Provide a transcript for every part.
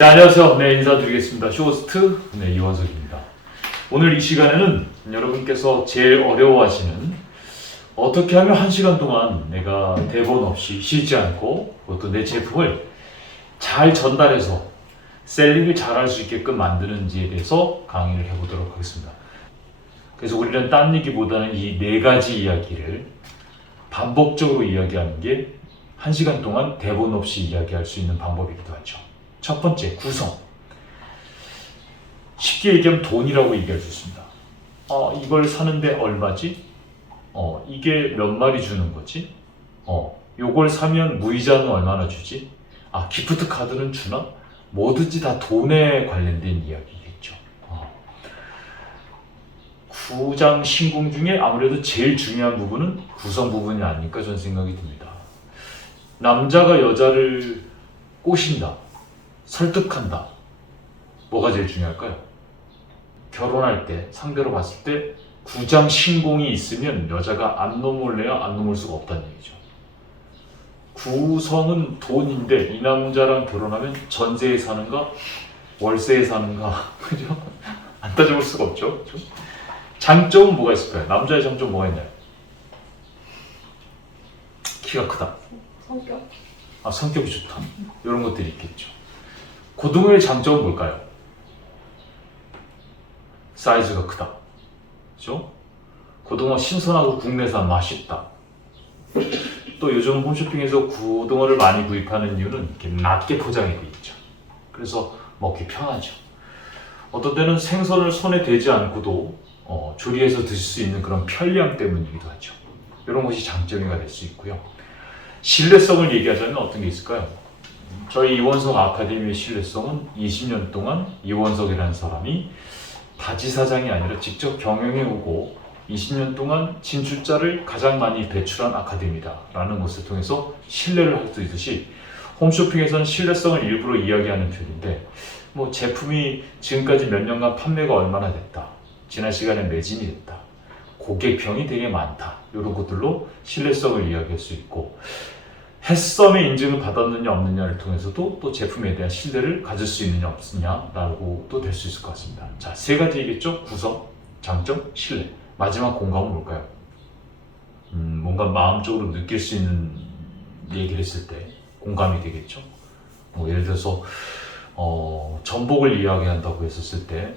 네, 안녕하세요. 네, 인사드리겠습니다. 쇼호스트 이원석입니다. 오늘 이 시간에는 여러분께서 제일 어려워하시는 어떻게 하면 1시간 동안 내가 대본 없이 쉬지 않고 또 내 제품을 잘 전달해서 셀링을 잘할 수 있게끔 만드는지에 대해서 강의를 해보도록 하겠습니다. 그래서 우리는 딴 얘기보다는 이 4가지 이야기를 반복적으로 이야기하는 게 1시간 동안 대본 없이 이야기할 수 있는 방법이기도 하죠. 첫 번째, 구성. 쉽게 얘기하면 돈이라고 얘기할 수 있습니다. 이걸 사는데 얼마지? 이게 몇 마리 주는 거지? 요걸 사면 무이자는 얼마나 주지? 기프트 카드는 주나? 뭐든지 다 돈에 관련된 이야기겠죠. 구장 신공 중에 아무래도 제일 중요한 부분은 구성 부분이 아닐까 저는 생각이 듭니다. 남자가 여자를 꼬신다. 설득한다. 뭐가 제일 중요할까요? 결혼할 때 상대로 봤을 때 구장 신공이 있으면 여자가 안 넘어올래야 안 넘어올 수가 없다는 얘기죠. 구성은 돈인데 이 남자랑 결혼하면 전세에 사는가 월세에 사는가 그죠? 안 따져볼 수가 없죠. 그죠? 장점은 뭐가 있을까요? 남자의 장점 뭐가 있나요? 키가 크다. 성격? 성격이 좋다. 이런 것들이 있겠죠. 고등어의 장점은 뭘까요? 사이즈가 크다. 그죠? 고등어 신선하고 국내산 맛있다. 또 요즘 홈쇼핑에서 고등어를 많이 구입하는 이유는 이렇게 낮게 포장이 되어 있죠. 그래서 먹기 편하죠. 어떤 때는 생선을 손에 대지 않고도 조리해서 드실 수 있는 그런 편리함 때문이기도 하죠. 이런 것이 장점이 될 수 있고요. 신뢰성을 얘기하자면 어떤 게 있을까요? 저희 이원석 아카데미의 신뢰성은 20년 동안 이원석이라는 사람이 바지 사장이 아니라 직접 경영해 오고 20년 동안 진출자를 가장 많이 배출한 아카데미다라는 것을 통해서 신뢰를 할 수 있듯이 홈쇼핑에서는 신뢰성을 일부러 이야기하는 편인데 제품이 지금까지 몇 년간 판매가 얼마나 됐다, 지난 시간에 매진이 됐다, 고객평이 되게 많다, 이런 것들로 신뢰성을 이야기할 수 있고 햇썸의 인증을 받았느냐 없느냐를 통해서도 또 제품에 대한 신뢰를 가질 수 있느냐 없느냐라고 또 될 수 있을 것 같습니다. 자, 3가지이겠죠? 구성, 장점, 신뢰. 마지막 공감은 뭘까요? 뭔가 마음적으로 느낄 수 있는 얘기를 했을 때 공감이 되겠죠? 예를 들어서 전복을 이야기한다고 했었을 때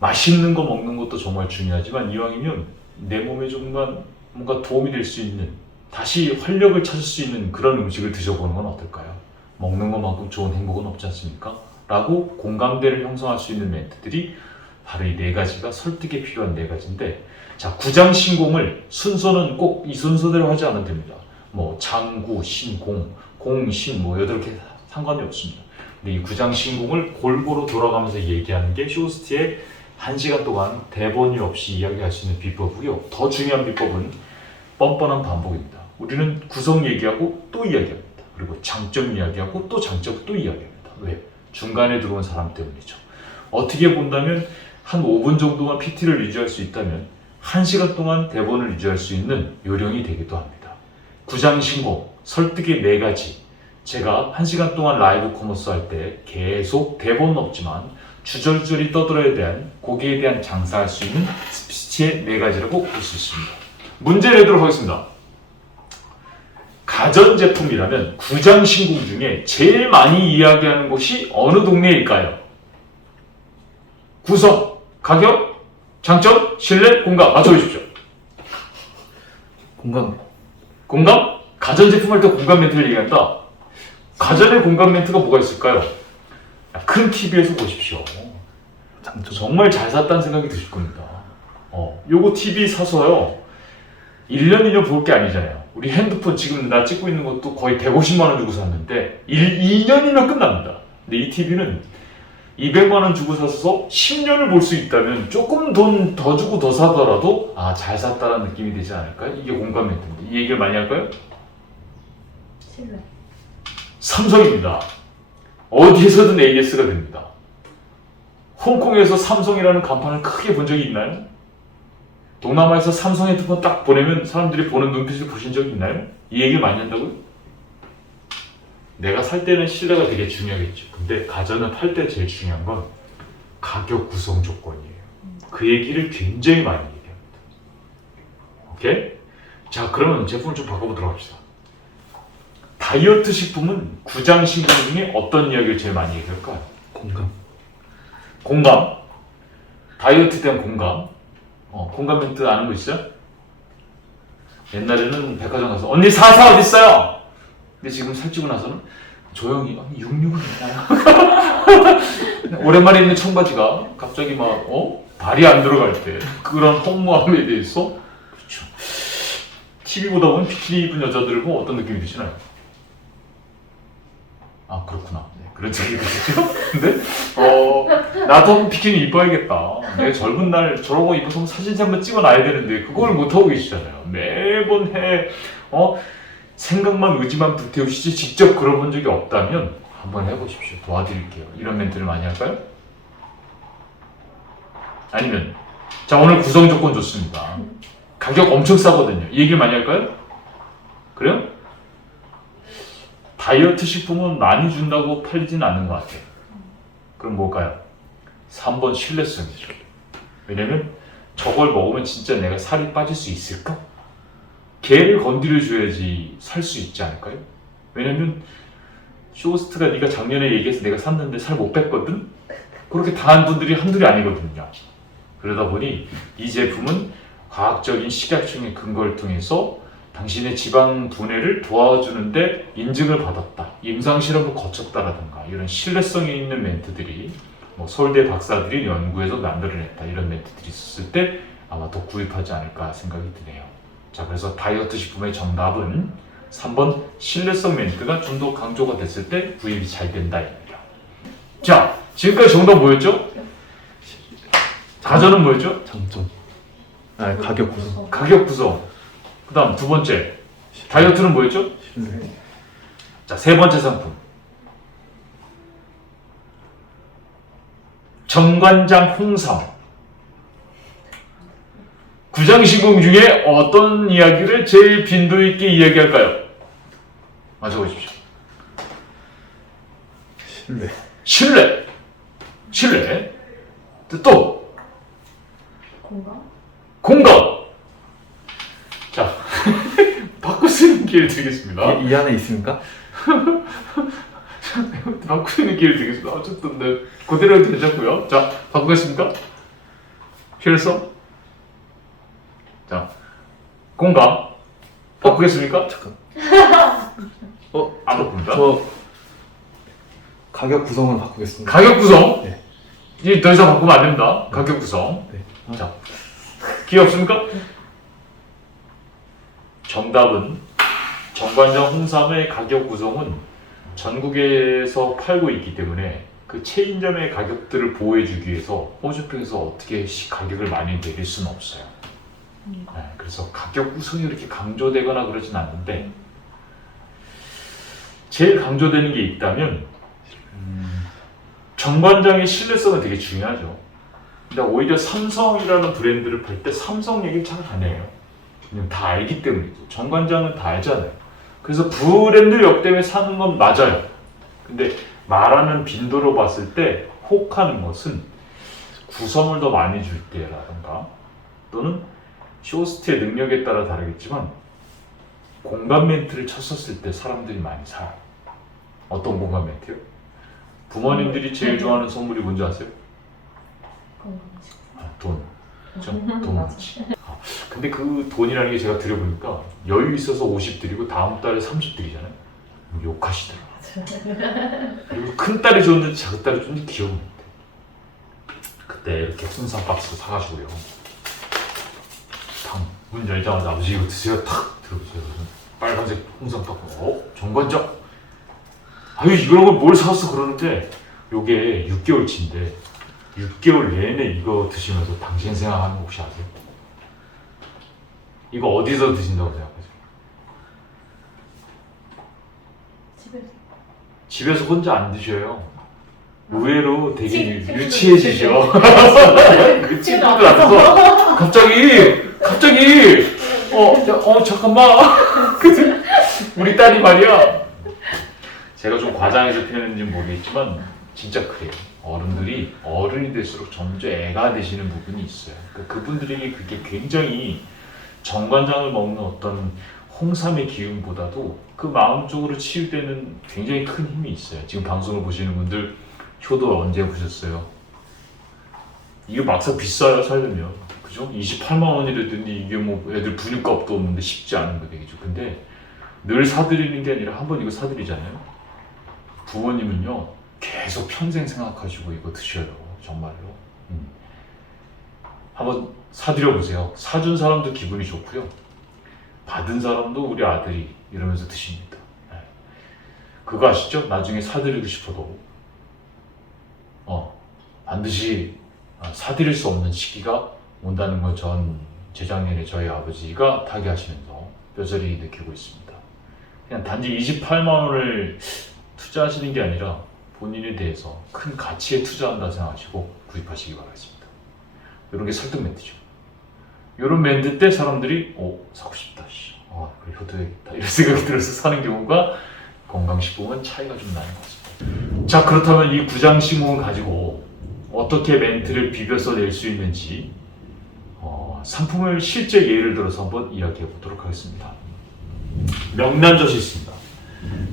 맛있는 거 먹는 것도 정말 중요하지만 이왕이면 내 몸에 정말 뭔가 도움이 될 수 있는, 다시 활력을 찾을 수 있는 그런 음식을 드셔보는 건 어떨까요? 먹는 것만큼 좋은 행복은 없지 않습니까? 라고 공감대를 형성할 수 있는 멘트들이 바로 이 4가지가 설득에 필요한 4가지인데, 자, 구장신공을 순서는 꼭 이 순서대로 하지 않아도 됩니다. 장구, 신공, 공신 이렇게 상관이 없습니다. 근데 이 구장신공을 골고루 돌아가면서 얘기하는 게 쇼호스트의 1시간 동안 대본이 없이 이야기할 수 있는 비법이고요. 더 중요한 비법은 뻔뻔한 반복입니다. 우리는 구성 얘기하고 또 이야기합니다. 그리고 장점 이야기하고 또 장점 또 이야기합니다. 왜? 중간에 들어온 사람 때문이죠. 어떻게 본다면 한 5분 정도만 PT를 유지할 수 있다면 1시간 동안 대본을 유지할 수 있는 요령이 되기도 합니다. 구장신공, 설득의 4가지. 제가 1시간 동안 라이브 커머스 할 때 계속 대본은 없지만 주저주저리 떠들어야 대한 고객에 대한 장사할 수 있는 스피치의 4가지라고 볼 수 있습니다. 문제 내도록 하겠습니다. 가전제품이라면 구장신공 중에 제일 많이 이야기하는 곳이 어느 동네일까요? 구성, 가격, 장점, 신뢰, 공감. 맞춰주십시오. 공감. 공감? 가전제품 할 때 공감 멘트를 얘기한다. 가전의 공감 멘트가 뭐가 있을까요? 큰 TV에서 보십시오. 장점. 정말 잘 샀다는 생각이 드실 겁니다. 요거 TV 사서요 1년 2년 볼 게 아니잖아요. 우리 핸드폰 지금 나 찍고 있는 것도 거의 150만 원 주고 샀는데 2년이면 끝납니다. 근데 이 TV는 200만 원 주고 사서 10년을 볼 수 있다면 조금 돈 더 주고 더 사더라도 잘 샀다라는 느낌이 되지 않을까요? 이게 공감 멘트인데 이 얘기를 많이 할까요? 신뢰. 삼성입니다. 어디에서든 AS가 됩니다. 홍콩에서 삼성이라는 간판을 크게 본 적이 있나요? 동남아에서 삼성 핸드폰 딱 보내면 사람들이 보는 눈빛을 보신 적이 있나요? 이 얘기를 많이 한다고요? 내가 살 때는 신뢰가 되게 중요하겠죠. 근데 가전을 팔 때 제일 중요한 건 가격 구성 조건이에요. 그 얘기를 굉장히 많이 얘기합니다. 오케이? 자, 그러면 제품을 좀 바꿔보도록 합시다. 다이어트 식품은 구장식품 중에 어떤 이야기를 제일 많이 얘기할까요? 공감. 공감. 다이어트에 대한 공감. 공감 멘트 아는 거 있어요? 옛날에는 백화점 가서 언니 44 어딨어요? 근데 지금 살찌고 나서는 조용히 언니 66은 있나요? 오랜만에 입는 청바지가 갑자기 막 발이 안 들어갈 때 그런 허무함에 대해서 그렇죠. TV 보다 보면 비키니 입은 여자들을 보면 어떤 느낌이 드시나요? 아 그렇구나. 네, 그런 적이 있죠. 근데 나도 한번 비키니 입어야겠다. 내가 젊은 날 저런 거 입어서 사진 한번 찍어놔야 되는데 그걸 못 하고 계시잖아요. 매번 생각만 의지만 불태우시지 직접 걸어본 적이 없다면 한번 해보십시오. 도와드릴게요. 이런 멘트를 많이 할까요? 아니면 자 오늘 구성 조건 좋습니다. 가격 엄청 싸거든요. 이 얘기를 많이 할까요? 그래요? 다이어트 식품은 많이 준다고 팔리진 않는 것 같아요. 그럼 뭘까요? 3번 신뢰성이죠. 왜냐면 저걸 먹으면 진짜 내가 살이 빠질 수 있을까? 개를 건드려줘야지 살 수 있지 않을까요? 왜냐면 쇼호스트가 네가 작년에 얘기해서 내가 샀는데 살 못 뺐거든? 그렇게 당한 분들이 한둘이 아니거든요. 그러다 보니 이 제품은 과학적인 식약청의 근거를 통해서 당신의 지방 분해를 도와주는데 인증을 받았다. 임상실험을 거쳤다라든가 이런 신뢰성이 있는 멘트들이 서울대 박사들이 연구해서 만들어냈다. 이런 멘트들이 있었을 때 아마 더 구입하지 않을까 생각이 드네요. 자, 그래서 다이어트 식품의 정답은 3번 신뢰성 멘트가 좀 더 강조가 됐을 때 구입이 잘 된다입니다. 자, 지금까지 정답 뭐였죠? 가전은 뭐였죠? 장점. 가격 구성. 가격 구성. 그 다음 두 번째 다이어트는 뭐였죠? 신뢰. 자, 세 번째 상품 정관장 홍삼. 구장신공 중에 어떤 이야기를 제일 빈도 있게 이야기할까요? 맞춰보십시오. 신뢰. 신뢰. 신뢰. 또 공감. 공감. 자, 바꿔 쓰는 기회를 드리겠습니다. 이 안에 있습니까? 바꿔 쓰는 기회를 드리겠습니다. 어쨌든 네, 그대로 해도 괜찮고요. 자, 바꾸겠습니까? 필성. 자, 공감. 바꾸겠습니까? 잠깐. 안 바꿉니다. 저 가격 구성은 바꾸겠습니다. 가격 구성. 네. 이제 더 이상 바꾸면 안 됩니다. 가격 구성. 네. 자, 기회 없습니까? 정답은 정관장 홍삼의 가격 구성은 전국에서 팔고 있기 때문에 그 체인점의 가격들을 보호해주기 위해서 홈쇼핑에서 어떻게 가격을 많이 내릴 수는 없어요. 네, 그래서 가격 구성이 이렇게 강조되거나 그러진 않는데 제일 강조되는 게 있다면 정관장의 신뢰성은 되게 중요하죠. 근데 오히려 삼성이라는 브랜드를 팔 때 삼성 얘기를 잘 안 해요. 그냥 다 알기 때문이죠. 정관장은 다 알잖아요. 그래서 브랜드 력 때문에 사는 건 맞아요. 근데 말하는 빈도로 봤을 때 혹하는 것은 구성을 더 많이 줄 때라든가 또는 쇼호스트의 능력에 따라 다르겠지만 공감 멘트를 쳤었을 때 사람들이 많이 사요. 어떤 공감 멘트요? 부모님들이 제일 좋아하는 선물이 뭔지 아세요? 건강식. 돈. 그죠? 돈이지. 근데 그 돈이라는 게 제가 들여보니까 여유 있어서 50 드리고 다음 달에 30 드리잖아요. 욕하시더라고요. 그리고 큰 딸이 줬는지 작은 딸이 줬는지 기억은 못해. 그때 이렇게 홍삼 박스 사가지고요. 문 열자마자 아버지 이거 드세요. 탁 들어보세요. 빨간색 홍삼 박스. 정관장. 아유 이런 걸 뭘 사왔어 그러는데 요게 6개월치인데 6개월 내내 이거 드시면서 당신 생각하는 거 혹시 아세요? 이거 어디서 드신다고 생각하세요? 집에서. 집에서 혼자 안 드셔요. 의외로 되게 친구들 유치해지셔. 그 친구들 앞에서 갑자기 잠깐만. 우리 딸이 말이야. 제가 좀 과장해서 표현했는지 모르겠지만 진짜 그래요. 어른들이 어른이 될수록 점점 애가 되시는 부분이 있어요. 그러니까 그분들에게 그게 굉장히 정관장을 먹는 어떤 홍삼의 기운보다도 그 마음 쪽으로 치유되는 굉장히 큰 힘이 있어요. 지금 방송을 보시는 분들 효도 언제 보셨어요? 이게 막상 비싸요, 살려면. 그죠? 28만 원이라든지 이게 뭐 애들 분유값도 없는데 쉽지 않은 거 되겠죠. 근데 늘 사드리는 게 아니라 한번 이거 사드리잖아요. 부모님은요 계속 평생 생각하시고 이거 드셔요. 정말로. 한번 사드려 보세요. 사준 사람도 기분이 좋고요. 받은 사람도 우리 아들이 이러면서 드십니다. 네. 그거 아시죠? 나중에 사드리고 싶어도 반드시 사드릴 수 없는 시기가 온다는 걸 전 재작년에 저희 아버지가 타계하시면서 뼈저리 느끼고 있습니다. 그냥 단지 28만 원을 투자하시는 게 아니라 본인에 대해서 큰 가치에 투자한다 생각하시고 구입하시기 바라겠습니다. 이런 게 설득 멘트죠. 이런 멘트 때 사람들이 사고 싶다. 그래 효도해야겠다. 이런 생각이 들어서 사는 경우가 건강식품은 차이가 좀 나는 것 같습니다. 자, 그렇다면 이 구장식품을 가지고 어떻게 멘트를 비벼서 낼 수 있는지 상품을 실제 예를 들어서 한번 이야기해 보도록 하겠습니다. 명란젓이 있습니다.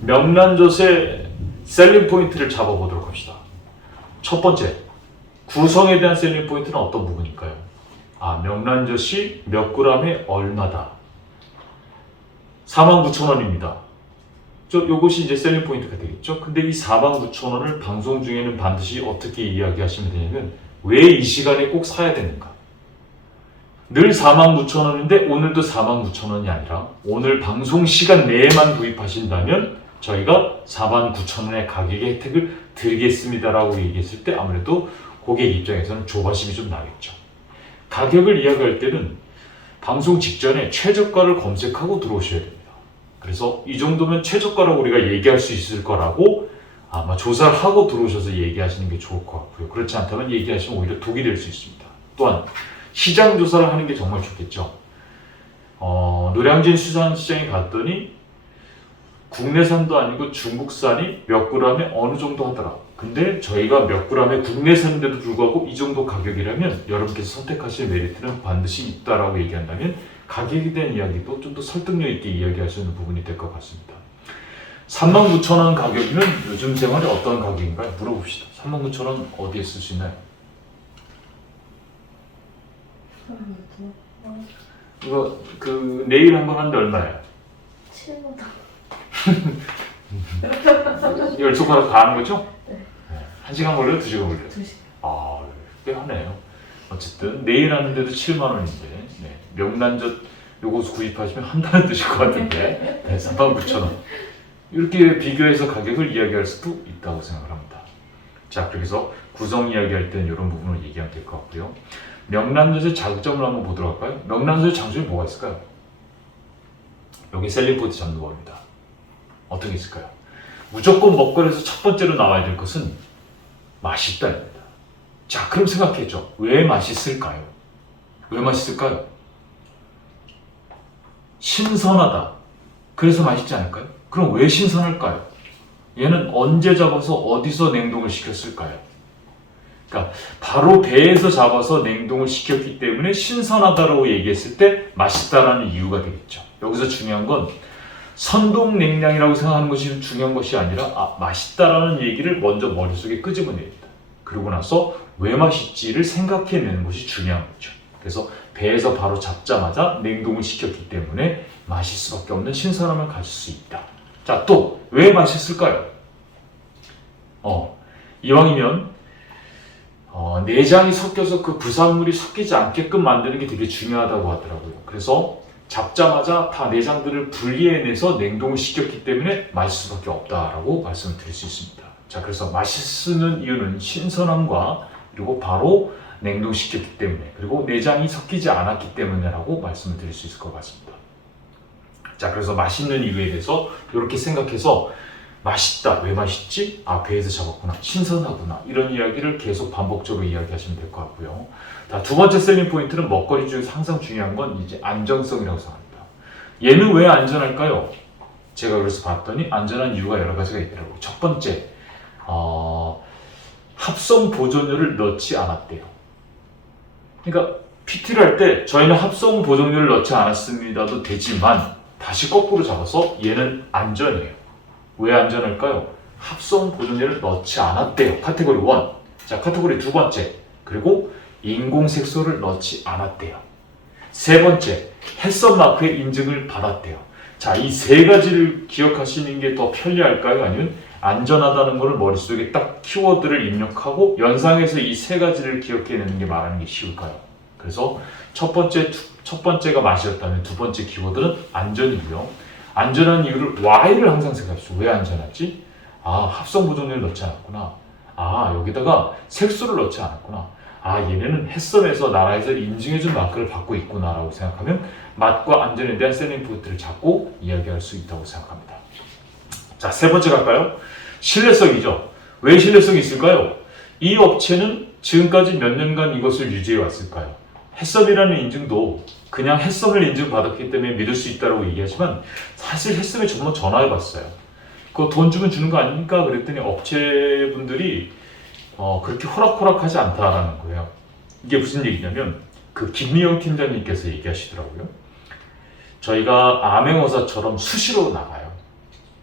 명란젓의 셀링 포인트를 잡아보도록 합시다. 첫 번째, 구성에 대한 셀링 포인트는 어떤 부분일까요? 명란젓이 몇 그램에 얼마다. 49,000원입니다. 요것이 이제 셀링 포인트가 되겠죠. 근데 이 49,000원을 방송 중에는 반드시 어떻게 이야기하시면 되냐면 왜 이 시간에 꼭 사야 되는가? 늘 49,000원인데 오늘도 49,000원이 아니라 오늘 방송 시간 내에만 구입하신다면 저희가 49,000원의 가격의 혜택을 드리겠습니다라고 얘기했을 때 아무래도 고객 입장에서는 조바심이 좀 나겠죠. 가격을 이야기할 때는 방송 직전에 최저가를 검색하고 들어오셔야 됩니다. 그래서 이 정도면 최저가라고 우리가 얘기할 수 있을 거라고 아마 조사를 하고 들어오셔서 얘기하시는 게 좋을 것 같고요. 그렇지 않다면 얘기하시면 오히려 독이 될 수 있습니다. 또한 시장 조사를 하는 게 정말 좋겠죠. 노량진 수산시장에 갔더니 국내산도 아니고 중국산이 몇 그램에 어느 정도 하더라. 근데 저희가 몇 그램에 국내산인데도 불구하고 이 정도 가격이라면 여러분께서 선택하실 메리트는 반드시 있다라고 얘기한다면 가격에 대한 이야기도 좀 더 설득력 있게 이야기할 수 있는 부분이 될 것 같습니다. 39,000원 가격이면 요즘 생활이 어떤 가격인가요? 물어봅시다. 39,000원 어디에 쓸 수 있나요? 이거 네일 한 번 하는데 얼마예요? 7만 원. 10손가락 다 하는 거죠? 네. 1시간 걸려요? 2시간 걸려요? 2시간. 꽤 하네요. 어쨌든 네일 하는데도 7만 원인데 명란젓 요거 구입하시면 한 달은 드실 것 같은데 39,000원. 이렇게 비교해서 가격을 이야기할 수도 있다고 생각을 합니다. 자, 그렇게 해서 구성 이야기할 때는 이런 부분을 얘기하면 될 것 같고요. 명란젓의 장점을 한번 보도록 할까요? 명란젓의 장점이 뭐가 있을까요? 여기 셀링 포인트 잡는 겁니다. 어떻게 있을까요? 무조건 먹거리에서 첫 번째로 나와야 될 것은 맛있다입니다. 자, 그럼 생각해죠. 왜 맛있을까요? 왜 맛있을까요? 신선하다. 그래서 맛있지 않을까요? 그럼 왜 신선할까요? 얘는 언제 잡아서 어디서 냉동을 시켰을까요? 그러니까 바로 배에서 잡아서 냉동을 시켰기 때문에 신선하다고 얘기했을 때 맛있다라는 이유가 되겠죠. 여기서 중요한 건 선동 냉량이라고 생각하는 것이 중요한 것이 아니라 맛있다라는 얘기를 먼저 머릿속에 끄집어냅니다. 그러고 나서 왜 맛있지를 생각해내는 것이 중요한 거죠. 그래서 배에서 바로 잡자마자 냉동을 시켰기 때문에 마실 수밖에 없는 신선함을 가질 수 있다. 자, 또 왜 맛있을까요? 이왕이면 내장이 섞여서 그 부산물이 섞이지 않게끔 만드는 게 되게 중요하다고 하더라고요. 그래서 잡자마자 다 내장들을 분리해내서 냉동을 시켰기 때문에 맛있을 수밖에 없다라고 말씀을 드릴 수 있습니다. 자, 그래서 맛있는 이유는 신선함과 그리고 바로 냉동시켰기 때문에 그리고 내장이 섞이지 않았기 때문에라고 말씀을 드릴 수 있을 것 같습니다. 자, 그래서 맛있는 이유에 대해서 이렇게 생각해서 맛있다. 왜 맛있지? 배에서 잡았구나. 신선하구나. 이런 이야기를 계속 반복적으로 이야기하시면 될 것 같고요. 자, 두 번째 셀링 포인트는 먹거리 중에서 항상 중요한 건 이제 안전성이라고 생각합니다. 얘는 왜 안전할까요? 제가 그래서 봤더니 안전한 이유가 여러 가지가 있더라고요. 첫 번째, 합성 보존료를 넣지 않았대요. 그러니까 PT를 할 때 저희는 합성 보존료를 넣지 않았습니다도 되지만 다시 거꾸로 잡아서 얘는 안전해요. 왜 안전할까요? 합성 보존료를 넣지 않았대요. 카테고리 1. 자, 카테고리 두 번째. 그리고 인공색소를 넣지 않았대요. 세 번째, 햇선 마크의 인증을 받았대요. 자, 이 세 가지를 기억하시는 게 더 편리할까요? 아니면 안전하다는 것을 머릿속에 딱 키워드를 입력하고 연상해서 이 세 가지를 기억해내는 게 말하는 게 쉬울까요? 그래서 첫 번째가 맛이었다면 두 번째 키워드는 안전이고요. 안전한 이유를 Y를 항상 생각합시다. 왜 안전하지? 아, 합성 보존료를 넣지 않았구나. 아, 여기다가 색소를 넣지 않았구나. 아, 얘네는 햇섬에서 나라에서 인증해준 마크를 받고 있구나라고 생각하면 맛과 안전에 대한 셀링 포인트를 잡고 이야기할 수 있다고 생각합니다. 자, 세 번째 갈까요? 신뢰성이죠. 왜 신뢰성이 있을까요? 이 업체는 지금까지 몇 년간 이것을 유지해 왔을까요? 햇섬이라는 인증도 그냥 햇섬을 인증받았기 때문에 믿을 수 있다고 얘기하지만 사실 햇섬에 전부 전화해 봤어요. 그거 돈 주면 주는 거 아닙니까? 그랬더니 업체분들이 그렇게 호락호락하지 않다라는 거예요. 이게 무슨 얘기냐면 그 김미영 팀장님께서 얘기하시더라고요. 저희가 암행어사처럼 수시로 나가요.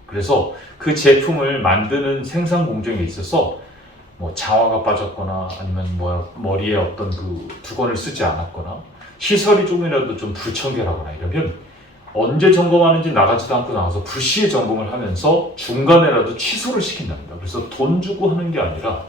그래서 그 제품을 만드는 생산 공정에 있어서 뭐 장화가 빠졌거나 아니면 머리에 어떤 그 두건을 쓰지 않았거나 시설이 조금이라도 좀 불청결하거나 이러면 언제 점검하는지 나가지도 않고 나가서 불시에 점검을 하면서 중간에라도 취소를 시킨답니다. 그래서 돈 주고 하는 게 아니라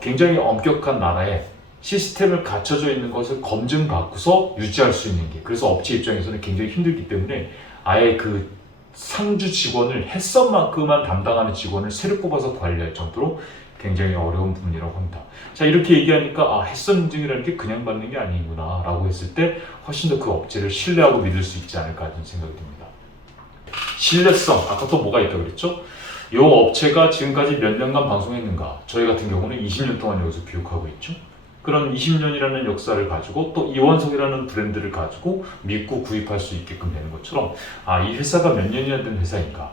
굉장히 엄격한 나라에 시스템을 갖춰져 있는 것을 검증받고서 유지할 수 있는 게, 그래서 업체 입장에서는 굉장히 힘들기 때문에 아예 그 상주 직원을 햇선만큼만 담당하는 직원을 새로 뽑아서 관리할 정도로 굉장히 어려운 부분이라고 합니다. 자, 이렇게 얘기하니까 햇선 인증이라는 게 그냥 받는 게 아니구나 라고 했을 때 훨씬 더 그 업체를 신뢰하고 믿을 수 있지 않을까 하는 생각이 듭니다. 신뢰성, 아까 또 뭐가 있다고 그랬죠? 이 업체가 지금까지 몇 년간 방송했는가? 저희 같은 경우는 20년 동안 여기서 교육하고 있죠. 그런 20년이라는 역사를 가지고 또 이원석이라는 브랜드를 가지고 믿고 구입할 수 있게끔 되는 것처럼 이 회사가 몇 년이나 된 회사인가?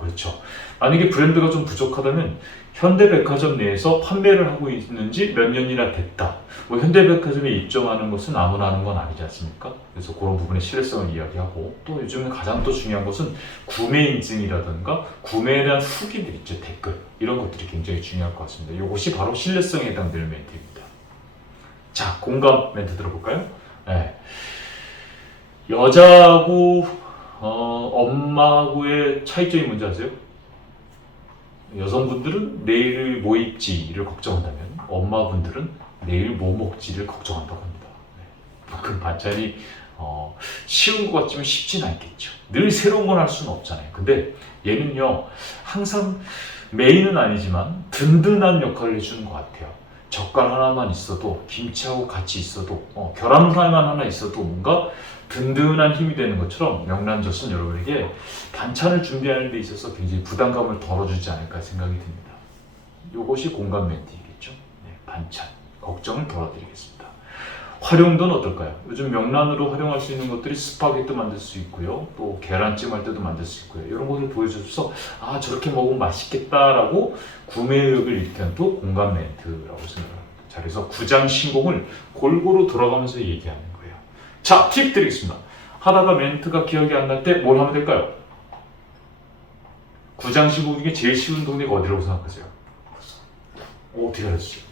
그렇죠. 만약에 브랜드가 좀 부족하다면 현대백화점 내에서 판매를 하고 있는지 몇 년이나 됐다. 현대백화점에 입점하는 것은 아무나 하는 건 아니지 않습니까? 그래서 그런 부분의 신뢰성을 이야기하고 또 요즘에 가장 또 중요한 것은 구매 인증이라든가 구매에 대한 후기들 있죠. 댓글. 이런 것들이 굉장히 중요할 것 같습니다. 이것이 바로 신뢰성에 해당되는 멘트입니다. 자, 공감 멘트 들어볼까요? 네. 여자하고 엄마하고의 차이점이 뭔지 아세요? 여성분들은 내일 뭐 입지를 걱정한다면 엄마분들은 내일 뭐 먹지를 걱정한다고 합니다. 그 반찬이 쉬운 것 같지만 쉽진 않겠죠. 늘 새로운 걸 할 수는 없잖아요. 근데 얘는요 항상 메인은 아니지만 든든한 역할을 해주는 것 같아요. 젓갈 하나만 있어도 김치하고 같이 있어도 계란 후라이만 하나 있어도 뭔가 든든한 힘이 되는 것처럼 명란젓은 여러분에게 반찬을 준비하는 데 있어서 굉장히 부담감을 덜어주지 않을까 생각이 듭니다. 이것이 공감 멘트이겠죠. 네, 반찬, 걱정을 덜어드리겠습니다. 활용도는 어떨까요? 요즘 명란으로 활용할 수 있는 것들이 스파게티 만들 수 있고요. 또 계란찜 할 때도 만들 수 있고요. 이런 것을 보여줘서 저렇게 먹으면 맛있겠다라고 구매 의욕을 일으키는 또 공감 멘트라고 생각합니다. 자, 그래서 구장 신공을 골고루 돌아가면서 얘기하는 거예요. 자, 팁 드리겠습니다. 하다가 멘트가 기억이 안 날 때 뭘 하면 될까요? 구장 신공 중에 제일 쉬운 동네가 어디라고 생각하세요? 어떻게 알았죠?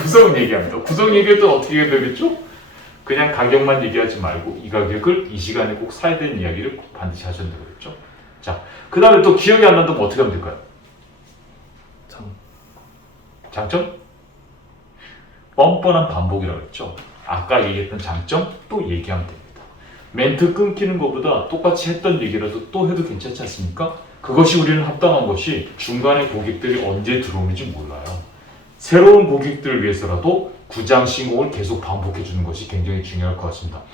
구성 얘기합니다. 구성 얘기할 때 어떻게 해야 되겠죠? 그냥 가격만 얘기하지 말고 이 가격을 이 시간에 꼭 사야 되는 이야기를 꼭 반드시 하셔야 되겠죠? 자, 그 다음에 또 기억이 안 난다면 어떻게 하면 될까요? 장점? 뻔뻔한 반복이라고 했죠. 아까 얘기했던 장점 또 얘기하면 됩니다. 멘트 끊기는 것보다 똑같이 했던 얘기라도 또 해도 괜찮지 않습니까? 그것이 우리는 합당한 것이 중간에 고객들이 언제 들어오는지 몰라요. 새로운 고객들을 위해서라도 구장 신공을 계속 반복해 주는 것이 굉장히 중요할 것 같습니다.